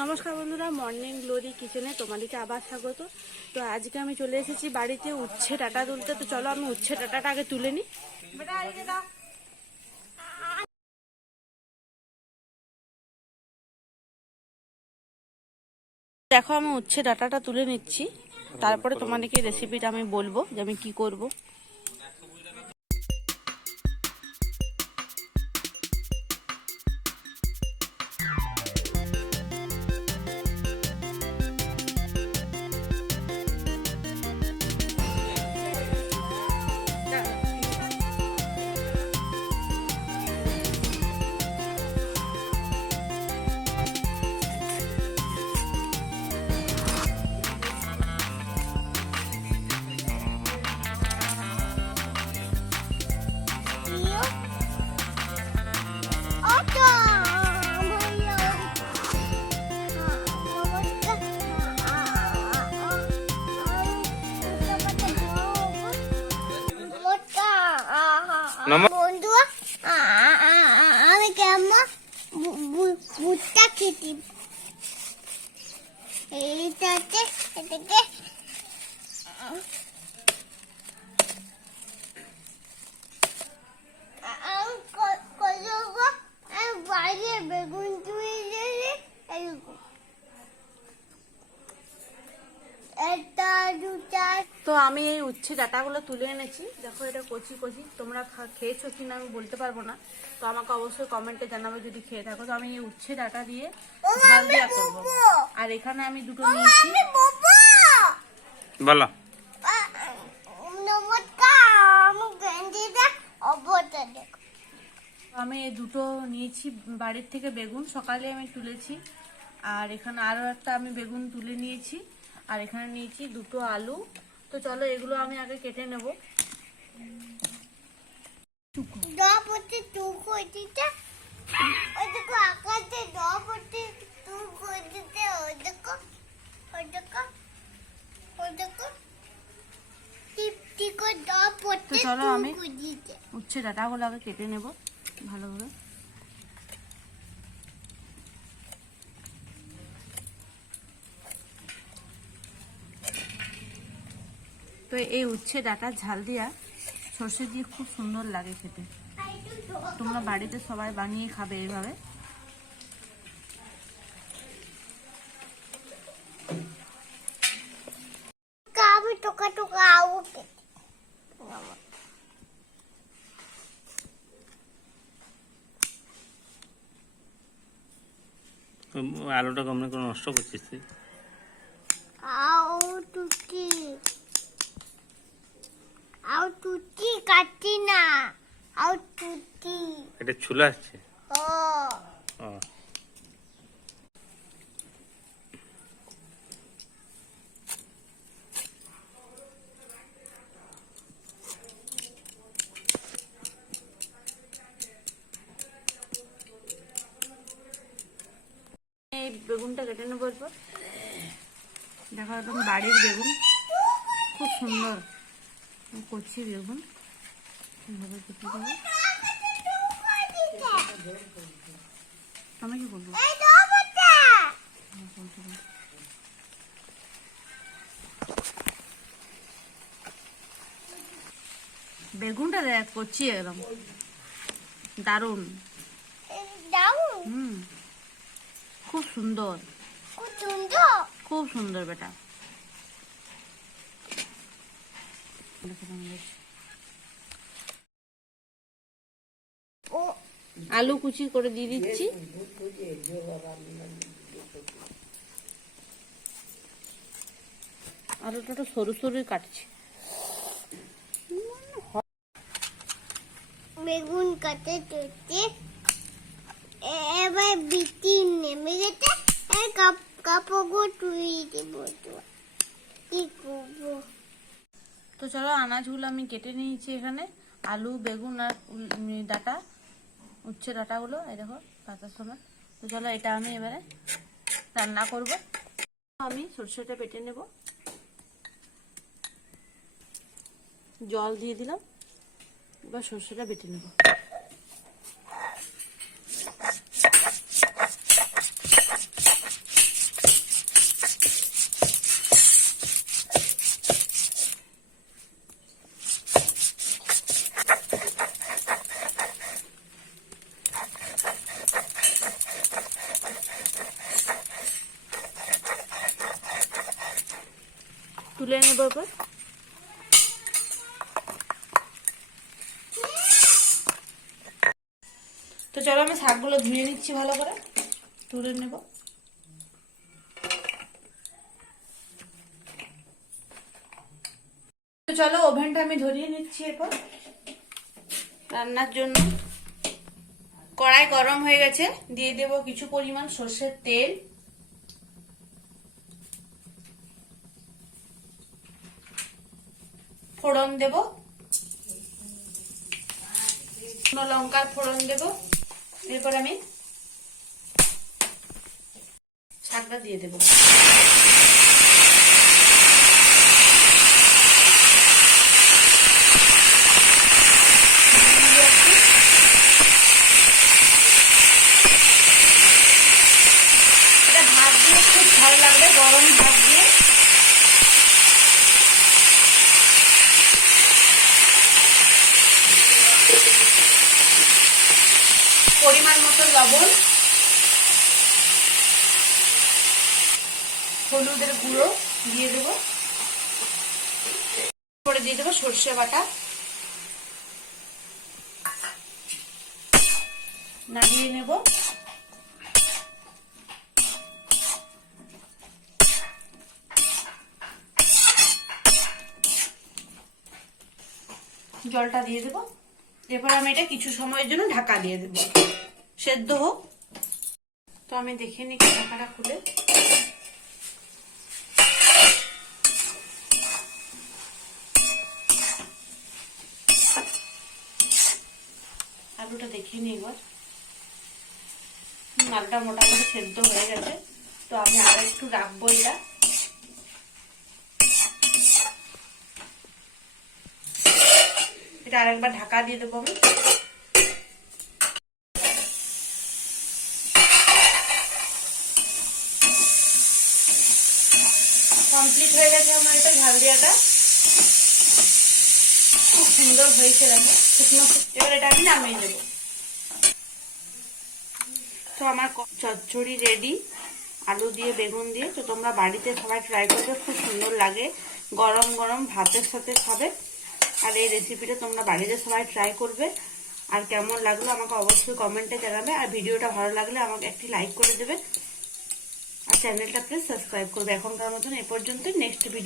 নমস্কার বন্ধুরা, morning glory কিচেনে তোমাদেরকে আবার স্বাগত। তো আজকে আমি চলে এসেছি বাড়িতে উচ্ছে ডাটা তুলতে। তো চলো আমি উচ্ছে ডাটাটা আগে তুলে নিই। দেখো আমি উচ্ছে ডাটাটা তুলে নিচ্ছি, তারপরে তোমাদেরকে রেসিপিটা আমি বলবো যে আমি কি করব। বন্ধু আমি কেমন ভুট্টা খেতে এইটাতে এটাকে বাইরে বেগুন তুলে তো আমি এই উচ্ছে ডাটাগুলো তুলে এনেছি। দেখো এটা কচি কচি, তোমরা খেয়েছো কিনা আমি বলতে পারবো না, তো আমাকে অবশ্যই কমেন্টে জানাবে যদি খেয়ে থাকো। তো আমি এই উচ্ছে ডাটা দিয়ে ঝাল দিয়া করবো। আর এখানে আমি দুটো নিয়েছি। বলো। আমি এই দুটো নিয়েছি বাড়ির থেকে বেগুন, সকালে আমি তুলেছি। আর এখানে আরো একটা আমি বেগুন তুলে নিয়েছি। আর এখানে নিয়েছি দুটো আলু। তো চলো এগুলো আমি আগে কেটে নেব। তো চলো আমি উচ্ছে ডাটাগুলো আগে কেটে নেব ভালোভাবে। তো এই উচ্ছে ডাটা ঝাল দিয়া সর্ষে দিয়ে খুব সুন্দর লাগে খেতে। তোমরা বাড়িতে সবাই বানিয়ে খাবে এইভাবে। আলুটা কমনে করে নষ্ট করছিস তুই? কাটি না, এটা ছুলা আসছে। এই বেগুনটা কেটে নেবো এরপর। দেখো একদম বাড়ির বেগুন, খুব সুন্দর কচি বেগুন। এইভাবে কেটে দেবো। আমি কি বলবো? বেগুনটা দেখ কচি একদম দারুন। খুব সুন্দর, খুব সুন্দর বেটা। আলু কুচি করে দিয়ে দিচ্ছি। আলুটা তো সরু সরু কাটছি। বেগুন কাটে এবার বিটি নেমে গেছে। কাপড় তুই দেব, কি করবো? তো চলো আনাজগুলো আমি কেটে নিয়েছি এখানে, আলু বেগুন আর ডাটা, উচ্ছে ডাটাগুলো এই দেখো পাতার সময়। তো চলো এটা আমি এবারে রান্না করব। আমি সরষেটা বেটে নেব, জল দিয়ে দিলাম, এবার সরষেটা বেটে নেব। তুলে নেব এবার। তো চলো আমি শাকগুলো ধুয়ে নিচ্ছি ভালো করে, তুলে নেব। তো চলো ওভেনটা আমি ধরিয়ে নিচ্ছি এরপর রান্নার জন্য। কড়াই গরম হয়ে গেছে, দিয়ে দেব কিছু পরিমাণ সর্ষের তেল, ফোড়ন দেব, শুকনো লঙ্কার ফোড়ন দেব। এরপর আমি শাকটা দিয়ে দেব। এটা ভাত দিয়ে খুব ভালো লাগবে, গরম ভাত দিয়ে। পরিমাণ মতো লবণ, হলুদের গুঁড়ো দিয়ে দেব, পরে দিয়ে দেবো সর্ষে বাটা, নাড়িয়ে নেব। জলটা দিয়ে দেব। এরপর আমি এটা কিছু সময়ের জন্য ঢাকা দিয়ে দেব, সেদ্ধ হোক। তো আমি দেখে নিই ঢাকাটা খুলে। আলুটা দেখে নিই এবার। আলুটা মোটামুটি সেদ্ধ হয়ে গেছে, তো আমি আর একটু রাখবো এটা। এটা আরেকবার ঢাকা দিয়ে দেবো আমি। কমপ্লিট হয়ে গেছে আমার এটা ঝাল দেওয়াটা, খুব সুন্দর হয়েছে দেখো শুকনো। এবার এটা আমি নামিয়ে দেবো। তো আমার চচ্চড়ি রেডি, আলু দিয়ে বেগুন দিয়ে। তো তোমরা বাড়িতে সবাই ট্রাই করবে, খুব সুন্দর লাগে, গরম গরম ভাতের সাথে খাবে। আর এই রেসিপিটা তোমরা বাড়িতে সবাই ট্রাই করবে। আর কেমন লাগলো আমাকে অবশ্যই কমেন্টে জানাবে। আর ভিডিওটা ভালো লাগলে আমাকে একটি লাইক করে দেবে, আর চ্যানেলটা প্লিজ সাবস্ক্রাইব করবে। এখনকার মতন এ পর্যন্ত, নেক্সট ভিডিও